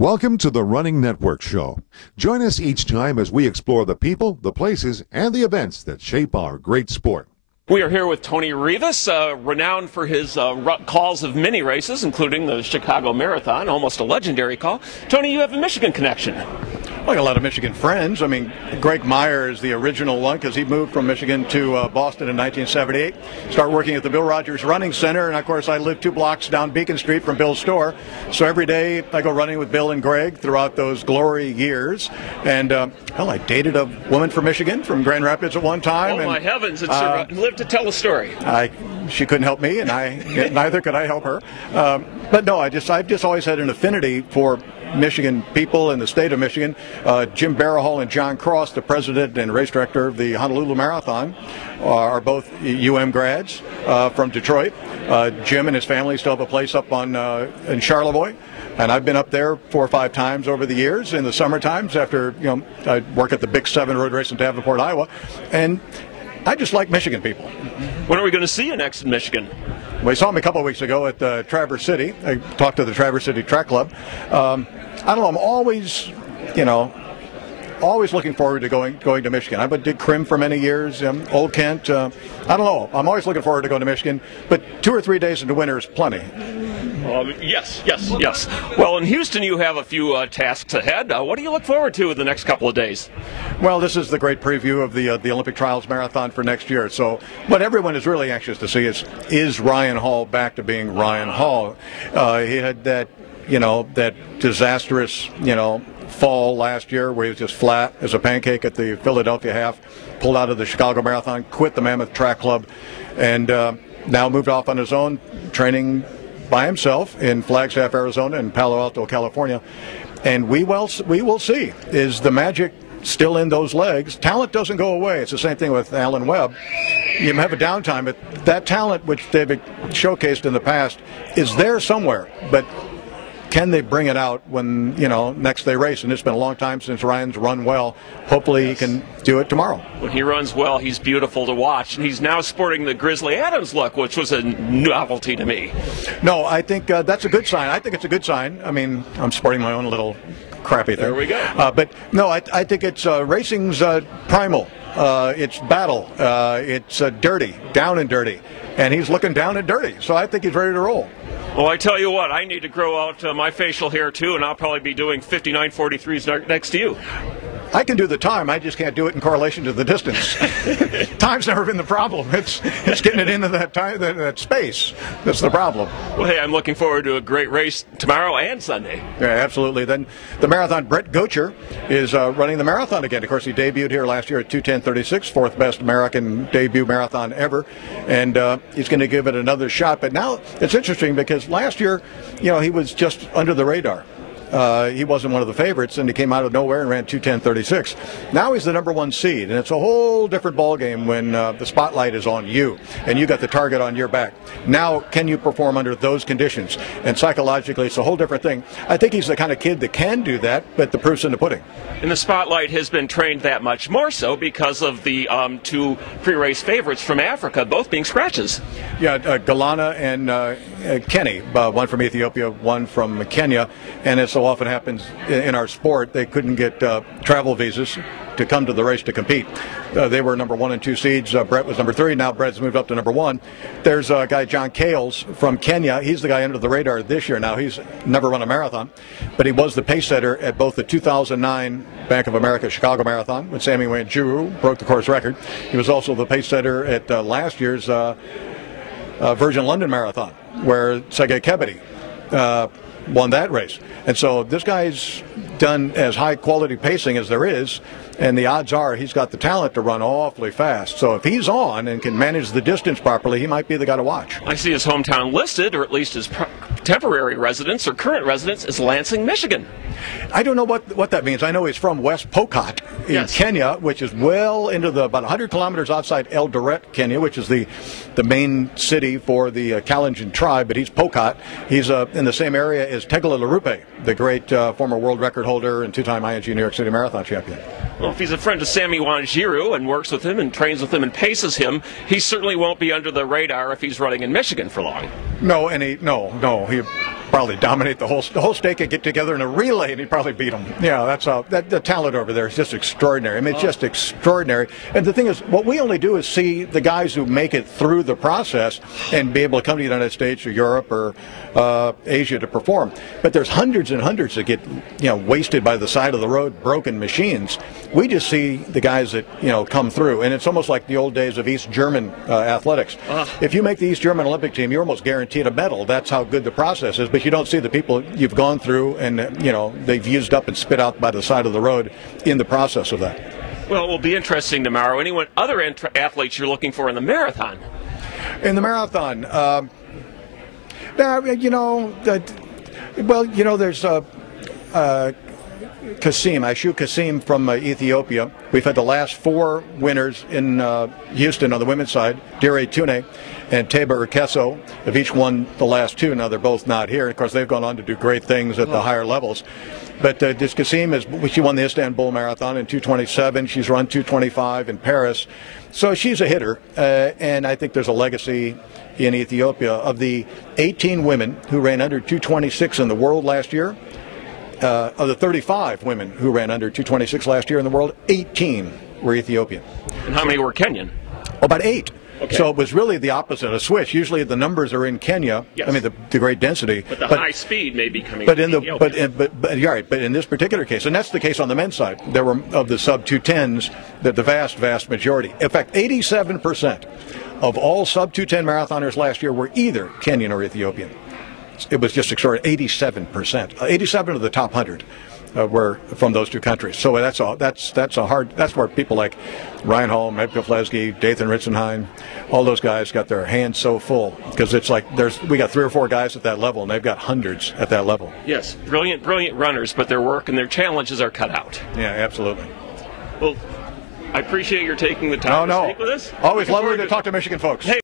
Welcome to the Running Network Show. Join us each time as we explore the people, the places, and the events that shape our great sport. We are here with Tony Reavis, renowned for his calls of many races, including the Chicago Marathon, almost a legendary call. Tony, you have a Michigan connection. Well, I got a lot of Michigan friends. I mean, Greg Meyer is the original one because he moved from Michigan to Boston in 1978. Started working at the Bill Rogers Running Center, and of course I live 2 blocks down Beacon Street from Bill's store. So every day I go running with Bill and Greg throughout those glory years. And, hell, I dated a woman from Michigan, from Grand Rapids at one time. Oh, and, my heavens, it's live to tell a story. She couldn't help me, and neither could I help her. But no, I've just always had an affinity for Michigan people in the state of Michigan. Jim Barahall and John Cross, the president and race director of the Honolulu Marathon, are both UM grads from Detroit. Jim and his family still have a place up in Charlevoix. And I've been up there 4 or 5 times over the years in the summer times after, I work at the Big 7 road race in Davenport, Iowa. And I just like Michigan people. When are we going to see you next in Michigan? Well, you saw me a couple of weeks ago at Traverse City. I talked to the Traverse City Track Club. I don't know, I'm always, always looking forward to going to Michigan. I did Crim for many years, Old Kent. I don't know, I'm always looking forward to going to Michigan, but 2 or 3 days in the winter is plenty. Yes. Well, in Houston, you have a few tasks ahead. What do you look forward to in the next couple of days? Well, this is the great preview of the Olympic Trials Marathon for next year. So what everyone is really anxious to see is Ryan Hall back to being Ryan Hall. He had that disastrous, fall last year where he was just flat as a pancake at the Philadelphia half, pulled out of the Chicago Marathon, quit the Mammoth Track Club, and now moved off on his own, training by himself in Flagstaff, Arizona, and Palo Alto, California. And we will see. Is the magic still in those legs? Talent doesn't go away. It's the same thing with Alan Webb. You have a downtime, but that talent, which they've showcased in the past, is there somewhere. But can they bring it out when, next they race? And it's been a long time since Ryan's run well. Hopefully he can do it tomorrow. When he runs well, he's beautiful to watch. And he's now sporting the Grizzly Adams look, which was a novelty to me. No, I think that's a good sign. I think it's a good sign. I mean, I'm sporting my own little crappy thing. There we go. But no, I think it's racing's primal. It's battle. It's dirty, down and dirty. And he's looking down and dirty. So I think he's ready to roll. Well, I tell you what, I need to grow out my facial hair too, and I'll probably be doing 59.43s next to you. I can do the time, I just can't do it in correlation to the distance. Time's never been the problem. It's getting it into that space that's the problem. Well, hey, I'm looking forward to a great race tomorrow and Sunday. Yeah, absolutely. Then the marathon, Brett Gocher is running the marathon again. Of course, he debuted here last year at 2:10:36, 4th best American debut marathon ever, and he's going to give it another shot. But now it's interesting because last year, he was just under the radar. He wasn't one of the favorites, and he came out of nowhere and ran 2:10:36. Now he's the #1 seed, and it's a whole different ballgame when the spotlight is on you, and you got the target on your back. Now, can you perform under those conditions? And psychologically, it's a whole different thing. I think he's the kind of kid that can do that, but the proof's in the pudding. And the spotlight has been trained that much more so because of the 2 pre-race favorites from Africa, both being scratches. Yeah, Galana and Kenny, one from Ethiopia, one from Kenya, and it so often happens in our sport, they couldn't get travel visas to come to the race to compete. They were #1 and 2 seeds. Brett was #3. Now Brett's moved up to #1. There's a guy, John Kales, from Kenya. He's the guy under the radar this year now. He's never run a marathon, but he was the pace setter at both the 2009 Bank of America Chicago Marathon when Sammy Wanjiru broke the course record. He was also the pace setter at last year's Virgin London Marathon, where Sergei Kebedy won that race. And so this guy's done as high quality pacing as there is, and the odds are he's got the talent to run awfully fast. So if he's on and can manage the distance properly, he might be the guy to watch. I see his hometown listed, or at least his temporary residence or current residence, is Lansing, Michigan. I don't know what that means. I know he's from West Pokot in Kenya, which is well into about 100 kilometers outside Eldoret, Kenya, which is the main city for the Kalenjin tribe, but he's Pokot. He's in the same area as Tegala Larupe, the great former world record holder and 2-time ING New York City Marathon champion. Well, if he's a friend of Sammy Wanjiru and works with him and trains with him and paces him, he certainly won't be under the radar if he's running in Michigan for long. No, and he probably dominate the whole state could get together in a relay and he'd probably beat them. Yeah, that's the talent over there is just extraordinary. I mean, it's just extraordinary. And the thing is, what we only do is see the guys who make it through the process and be able to come to the United States or Europe or Asia to perform. But there's hundreds and hundreds that get wasted by the side of the road, broken machines. We just see the guys that come through, and it's almost like the old days of East German athletics. If you make the East German Olympic team, you're almost guaranteed a medal. That's how good the process is. But you don't see the people you've gone through and they've used up and spit out by the side of the road in the process of that. Well, it will be interesting tomorrow. Anyone other athletes you're looking for in the marathon? In the marathon, there's Kasim, Aishu Kasim from Ethiopia. We've had the last 4 winners in Houston on the women's side. Dire Tune and Teba Urkeso have each won the last 2. Now they're both not here. Of course, they've gone on to do great things at the higher levels. But this Kasim, she won the Istanbul Marathon in 2:27. She's run 2:25 in Paris. So she's a hitter, and I think there's a legacy in Ethiopia. Of the 18 women who ran under 2:26 in the world last year, of the 35 women who ran under 2:26 last year in the world, 18 were Ethiopian. And how many were Kenyan? About 8. Okay. So it was really the opposite, a switch. Usually the numbers are in Kenya. Yes. I mean, the great density. But the high speed may be coming but from in Ethiopia. but you're right. But in this particular case, and that's the case on the men's side, there were of the sub 210s, the vast majority. In fact, 87% of all sub 210 marathoners last year were either Kenyan or Ethiopian. It was just extraordinary. 87%. 87 of the top 100 were from those 2 countries. So that's where people like Ryan Hall, Mebka Flesky, Dathan Ritzenheim, all those guys got their hands so full, because it's like we got 3 or 4 guys at that level, and they've got hundreds at that level. Yes, brilliant runners, but their work and their challenges are cut out. Yeah, absolutely. Well, I appreciate your taking the time to speak with us. Always lovely to talk to Michigan folks. Hey.